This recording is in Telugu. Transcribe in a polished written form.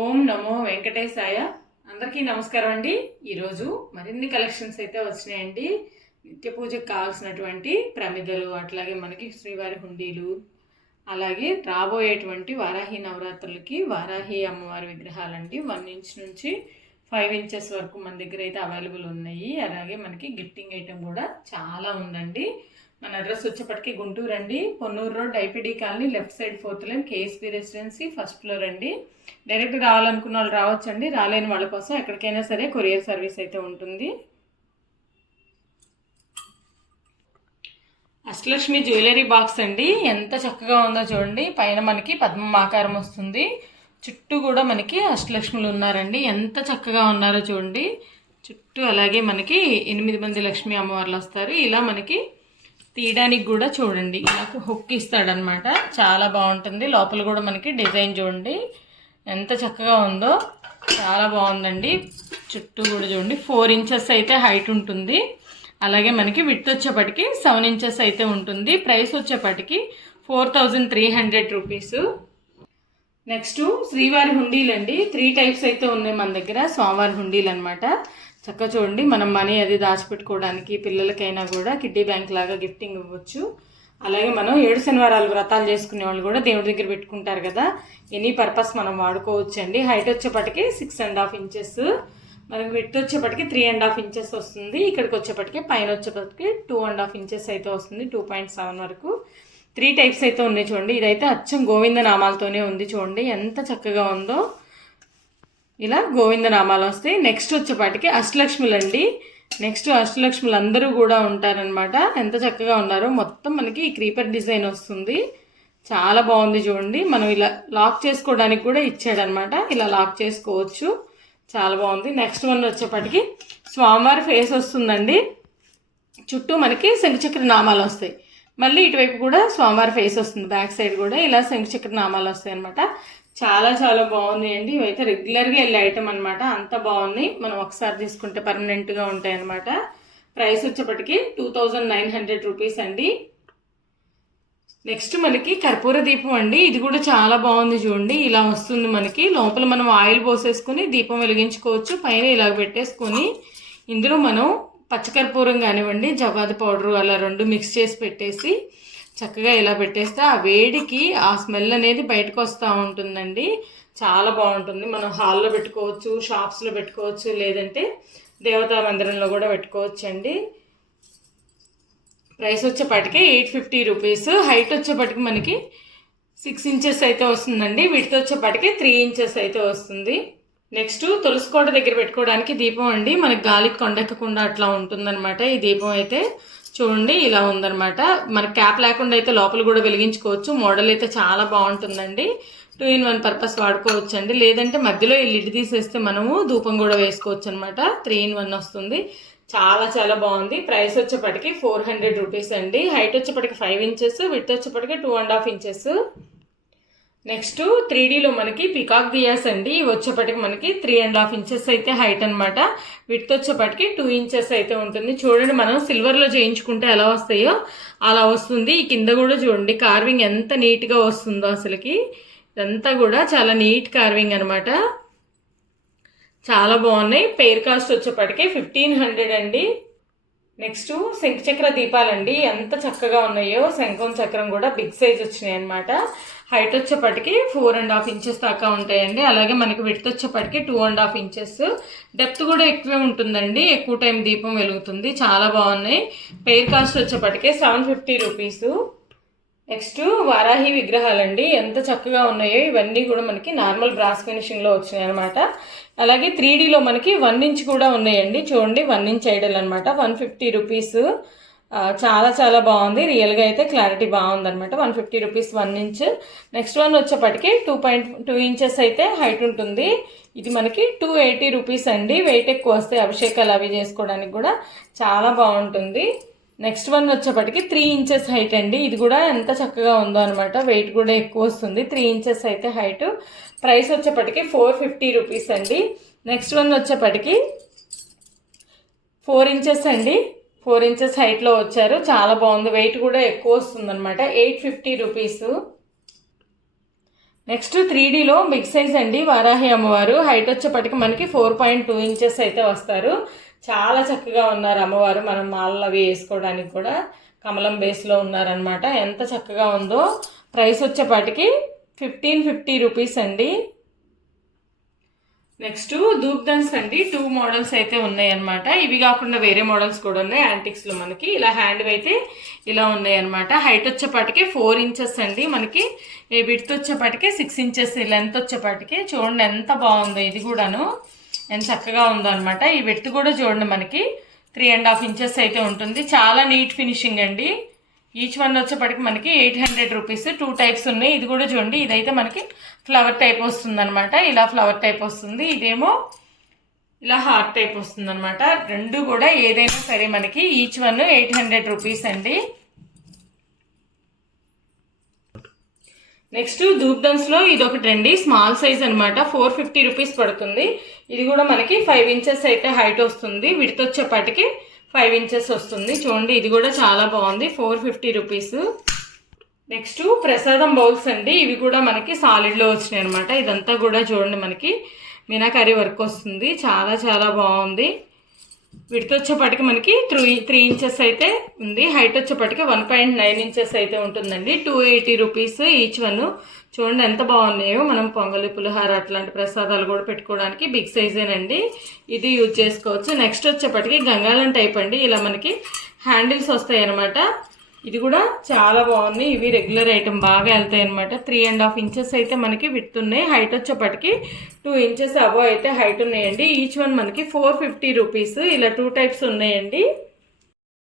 ఓం నమో వెంకటేశాయ. అందరికీ నమస్కారం అండి. ఈరోజు మరిన్ని కలెక్షన్స్ అయితే వచ్చినాయండి. నిత్య పూజకు కావాల్సినటువంటి ప్రమిదలు, అట్లాగే మనకి శ్రీవారి హుండీలు, అలాగే రాబోయేటువంటి వారాహి నవరాత్రులకి వారాహి అమ్మవారి విగ్రహాలండి. 1 ఇంచ్ నుంచి 5 ఇంచెస్ వరకు మన దగ్గర అయితే అవైలబుల్ ఉన్నాయి. అలాగే మనకి గిఫ్టింగ్ ఐటెం కూడా చాలా ఉందండి. మన అడ్రస్ వచ్చేప్పటికి గుంటూరు అండి, Ponnur road, IPD colony, left side 4th line, KSP residency, first floor అండి. డైరెక్ట్ రావాలనుకున్న వాళ్ళు రావచ్చండి. రాలేని వాళ్ళ కోసం ఎక్కడికైనా సరే కొరియర్ సర్వీస్ అయితే ఉంటుంది. అష్టలక్ష్మి జ్యువెలరీ బాక్స్ అండి. ఎంత చక్కగా ఉందో చూడండి. పైన మనకి పద్మం ఆకారం వస్తుంది, చుట్టూ కూడా మనకి అష్టలక్ష్ములు ఉన్నారండి. ఎంత చక్కగా ఉన్నారో చూడండి చుట్టూ. అలాగే మనకి 8 మంది లక్ష్మీ అమ్మవార్లు వస్తారు. ఇలా మనకి తీయడానికి కూడా చూడండి, ఇలా హుక్ ఇస్తాడనమాట. చాలా బాగుంటుంది. లోపల కూడా మనకి డిజైన్ చూడండి ఎంత చక్కగా ఉందో, చాలా బాగుందండి. చుట్టూ కూడా చూడండి 4 ఇంచెస్ అయితే హైట్ ఉంటుంది. అలాగే మనకి విడ్త్ వచ్చేప్పటికి 7 ఇంచెస్ అయితే ఉంటుంది. ప్రైస్ వచ్చేప్పటికి 4300 రూపీస్. నెక్స్ట్ శ్రీవారి హుండీలు అండి. 3 టైప్స్ అయితే ఉన్నాయి మన దగ్గర. స్వామివారి హుండీలు అనమాట. చక్కగా చూడండి, మనం మనీ అది దాచిపెట్టుకోవడానికి, పిల్లలకైనా కూడా కిడ్డీ బ్యాంక్ లాగా గిఫ్టింగ్ ఇవ్వచ్చు. అలాగే మనం 7 శనివారాలు వ్రతాలు చేసుకునే వాళ్ళు కూడా దేవుడి దగ్గర పెట్టుకుంటారు కదా, ఎనీ పర్పస్ మనం వాడుకోవచ్చు అండి. హైట్ వచ్చేప్పటికి 6.5 ఇంచెస్, మనకి విడ్త్ వచ్చేప్పటికి 3.5 ఇంచెస్ వస్తుంది. ఇక్కడికి వచ్చేప్పటికి పైన వచ్చేప్పటికి 2.5 ఇంచెస్ అయితే వస్తుంది, 2.7 వరకు. 3 టైప్స్ అయితే ఉన్నాయి చూడండి. ఇదైతే అచ్చం గోవింద నామాలతోనే ఉంది చూడండి, ఎంత చక్కగా ఉందో. ఇలా గోవింద నామాలు వస్తాయి. నెక్స్ట్ వచ్చేపాటికి అష్టలక్ష్ములు అండి. నెక్స్ట్ అష్టలక్ష్ములు అందరూ కూడా ఉంటారనమాట. ఎంత చక్కగా ఉన్నారో. మొత్తం మనకి ఈ క్రీపర్ డిజైన్ వస్తుంది, చాలా బాగుంది చూడండి. మనం ఇలా లాక్ చేసుకోవడానికి కూడా ఇచ్చాడనమాట, ఇలా లాక్ చేసుకోవచ్చు, చాలా బాగుంది. నెక్స్ట్ వన్ వచ్చేపాటికి స్వామివారి ఫేస్ వస్తుందండి. చుట్టూ మనకి శంఖచక్ర నామాలు వస్తాయి. మళ్ళీ ఇటువైపు కూడా స్వామివారి ఫేస్ వస్తుంది, బ్యాక్ సైడ్ కూడా ఇలా శంఖచక్ర నామాలు వస్తాయి అనమాట. చాలా చాలా బాగున్నాయి అండి. ఇవైతే రెగ్యులర్గా వెళ్ళే ఐటమ్ అనమాట, అంత బాగున్నాయి. మనం ఒకసారి తీసుకుంటే పర్మనెంట్గా ఉంటాయి అనమాట. ప్రైస్ వచ్చేప్పటికి 2900 రూపీస్ అండి. నెక్స్ట్ మనకి కర్పూర దీపం అండి. ఇది కూడా చాలా బాగుంది చూడండి. ఇలా వస్తుంది మనకి. లోపల మనం ఆయిల్ పోసేసుకుని దీపం వెలిగించుకోవచ్చు. పైన ఇలా పెట్టేసుకొని ఇందులో మనం పచ్చకర్పూరం కానివ్వండి, జవాది పౌడరు అలా 2 మిక్స్ చేసి పెట్టేసి చక్కగా ఇలా పెట్టేస్తే ఆ వేడికి ఆ స్మెల్ అనేది బయటకు వస్తూ ఉంటుందండి. చాలా బాగుంటుంది. మనం హాల్లో పెట్టుకోవచ్చు, షాప్స్లో పెట్టుకోవచ్చు, లేదంటే దేవతా మందిరంలో కూడా పెట్టుకోవచ్చు అండి. ప్రైస్ వచ్చేప్పటికి 850 రూపీస్. హైట్ వచ్చేప్పటికి మనకి 6 ఇంచెస్ అయితే వస్తుందండి. విడ్త్ వచ్చేప్పటికి 3 ఇంచెస్ అయితే వస్తుంది. నెక్స్ట్ తులసికోట దగ్గర పెట్టుకోవడానికి దీపం అండి. మనకి గాలికి కొండెక్కకుండా అట్లా ఉంటుందన్నమాట. ఈ దీపం అయితే చూడండి ఇలా ఉందన్నమాట. మనకి క్యాప్ లేకుండా అయితే లోపల కూడా వెలిగించుకోవచ్చు. మోడల్ అయితే చాలా బాగుంటుందండి. 2 in 1 పర్పస్ వాడుకోవచ్చు అండి. లేదంటే మధ్యలో ఈ లిడ్ తీసేస్తే మనము ధూపం కూడా వేసుకోవచ్చు అనమాట. 3 in 1 వస్తుంది. చాలా చాలా బాగుంది. ప్రైస్ వచ్చేప్పటికి 400 రూపీస్ అండి. హైట్ వచ్చేప్పటికి 5 ఇంచెస్, విడ్త్ వచ్చేప్పటికి 2.5 ఇంచెస్. నెక్స్ట్ 3Dలో మనకి పికాక్ దియాస్ అండి. ఇవి వచ్చేప్పటికి మనకి 3.5 ఇంచెస్ అయితే హైట్ అనమాట. విడ్త్ వచ్చేప్పటికి 2 ఇంచెస్ అయితే ఉంటుంది. చూడండి, మనం సిల్వర్లో చేయించుకుంటే ఎలా వస్తాయో అలా వస్తుంది. ఈ కింద కూడా చూడండి కార్వింగ్ ఎంత నీట్గా వస్తుందో. అసలుకి ఇదంతా కూడా చాలా నీట్ కార్వింగ్ అనమాట. చాలా బాగున్నాయి. పెయిర్ కాస్ట్ వచ్చేప్పటికి 1500 అండి. నెక్స్ట్ శంఖచక్ర దీపాలండి. ఎంత చక్కగా ఉన్నాయో. శంఖం చక్రం కూడా బిగ్ సైజ్ వచ్చినాయి అనమాట. హైట్ వచ్చేప్పటికి 4.5 ఇంచెస్ దాకా ఉంటాయండి. అలాగే మనకి విడ్త్ వచ్చేప్పటికి 2.5 ఇంచెస్. డెప్త్ కూడా ఎక్కువే ఉంటుందండి, ఎక్కువ టైం దీపం వెలుగుతుంది. చాలా బాగున్నాయి. పెయిర్ కాస్ట్ వచ్చేప్పటికి 750 రూపీస్. నెక్స్ట్ వారాహి విగ్రహాలండి. ఎంత చక్కగా ఉన్నాయో. ఇవన్నీ కూడా మనకి నార్మల్ బ్రాస్ ఫినిషింగ్లో వచ్చినాయి అనమాట. అలాగే 3Dలో మనకి 1 ఇంచ్ కూడా ఉన్నాయండి. చూడండి 1 ఇంచ్ ఐడల్ అనమాట. 150 రూపీస్. చాలా చాలా బాగుంది. రియల్గా అయితే క్లారిటీ బాగుందనమాట. 150 రూపీస్ 1 ఇంచ్. నెక్స్ట్ వన్ వచ్చేప్పటికి 2.2 ఇంచెస్ అయితే హైట్ ఉంటుంది. ఇది మనకి 280 రూపీస్ అండి. వెయిట్ ఎక్కువ వస్తాయి, అభిషేకాలు అవి చేసుకోవడానికి కూడా చాలా బాగుంటుంది. నెక్స్ట్ వన్ వచ్చేప్పటికి 3 ఇంచెస్ హైట్ అండి. ఇది కూడా ఎంత చక్కగా ఉందో అనమాట. వెయిట్ కూడా ఎక్కువ వస్తుంది. 3 ఇంచెస్ అయితే హైట్. ప్రైస్ వచ్చేప్పటికి 450 రూపీస్ అండి. నెక్స్ట్ వన్ వచ్చేప్పటికి 4 ఇంచెస్ అండి. 4 ఇంచెస్ హైట్లో వచ్చారు. చాలా బాగుంది. వెయిట్ కూడా ఎక్కువ వస్తుంది అనమాట. 850 రూపీస్. నెక్స్ట్ 3Dలో బిగ్ సైజ్ అండి వారాహి అమ్మవారు. హైట్ వచ్చేపటికి మనకి 4.2 ఇంచెస్ అయితే వస్తారు. చాలా చక్కగా ఉన్నారు అమ్మవారు. మనం మాలలు అవి వేసుకోవడానికి కూడా కమలం బేస్లో ఉన్నారనమాట. ఎంత చక్కగా ఉందో. ప్రైస్ వచ్చేపాటికి 1550 రూపీస్ అండి. నెక్స్ట్ ధూప్దన్స్ అండి. 2 మోడల్స్ అయితే ఉన్నాయన్నమాట. ఇవి కాకుండా వేరే మోడల్స్ కూడా ఉన్నాయి యాంటిక్స్లో మనకి. ఇలా హ్యాండ్ అయితే ఇలా ఉన్నాయన్నమాట. హైట్ వచ్చేపాటికి 4 ఇంచెస్ అండి. మనకి విడ్త్ వచ్చేపాటికి 6 ఇంచెస్ లెంత్ వచ్చేపాటికి. చూడండి ఎంత బాగుందో ఇది కూడాను, ఎంత చక్కగా ఉందో అనమాట. ఈ విడ్త్ కూడా చూడండి మనకి 3.5 ఇంచెస్ అయితే ఉంటుంది. చాలా నీట్ ఫినిషింగ్ అండి. ఈచ్ వన్ వచ్చేప్పటికి మనకి 800 రూపీస్. 2 టైప్స్ ఉన్నాయి. ఇది కూడా చూడండి, ఇదైతే మనకి ఫ్లవర్ టైప్ వస్తుంది అనమాట. ఇలా ఫ్లవర్ టైప్ వస్తుంది. ఇదేమో ఇలా హార్ట్ టైప్ వస్తుంది అనమాట. రెండు కూడా ఏదైనా సరే మనకి ఈచ్ వన్ 800 రూపీస్ అండి. నెక్స్ట్ ధూప్దన్స్లో ఇది ఒకటి అండి, స్మాల్ సైజ్ అనమాట. 450 రూపీస్ పడుతుంది. ఇది కూడా మనకి 5 ఇంచెస్ అయితే హైట్ వస్తుంది. విడ్త్ వచ్చేపాటికి 5 ఇంచెస్ వస్తుంది. చూడండి ఇది కూడా చాలా బాగుంది. 450 రూపీస్. నెక్స్ట్ ప్రసాదం బౌల్స్ అండి. ఇవి కూడా మనకి సాలిడ్లో వచ్చినాయి అనమాట. ఇదంతా కూడా చూడండి మనకి మీనాకరీ వర్క్ వస్తుంది. చాలా చాలా బాగుంది. విడ్త్ వచ్చేపాటికి మనకి 3 ఇంచెస్ అయితే ఉంది. హైట్ వచ్చేపాటికి 1.9 ఇంచెస్ అయితే ఉంటుందండి. 280 రూపీస్ ఈచ్ వన్. చూడండి ఎంత బాగున్నాయో. మనం పొంగలి, పులిహార అట్లాంటి ప్రసాదాలు కూడా పెట్టుకోవడానికి బిగ్ సైజేనండి. ఇది యూజ్ చేసుకోవచ్చు. నెక్స్ట్ వచ్చేప్పటికి గంగాళం టైప్ అండి. ఇలా మనకి హ్యాండిల్స్ వస్తాయి అనమాట. ఇది కూడా చాలా బాగుంది. ఇవి రెగ్యులర్ ఐటమ్ బాగా వెళ్తాయి అనమాట. 3.5 ఇంచెస్ అయితే మనకి విడ్త్ ఉన్నాయి. హైట్ వచ్చేప్పటికి 2 ఇంచెస్ అబో అయితే హైట్ ఉన్నాయండి. ఈచ్ వన్ మనకి 450 రూపీస్. ఇలా 2 టైప్స్ ఉన్నాయండి.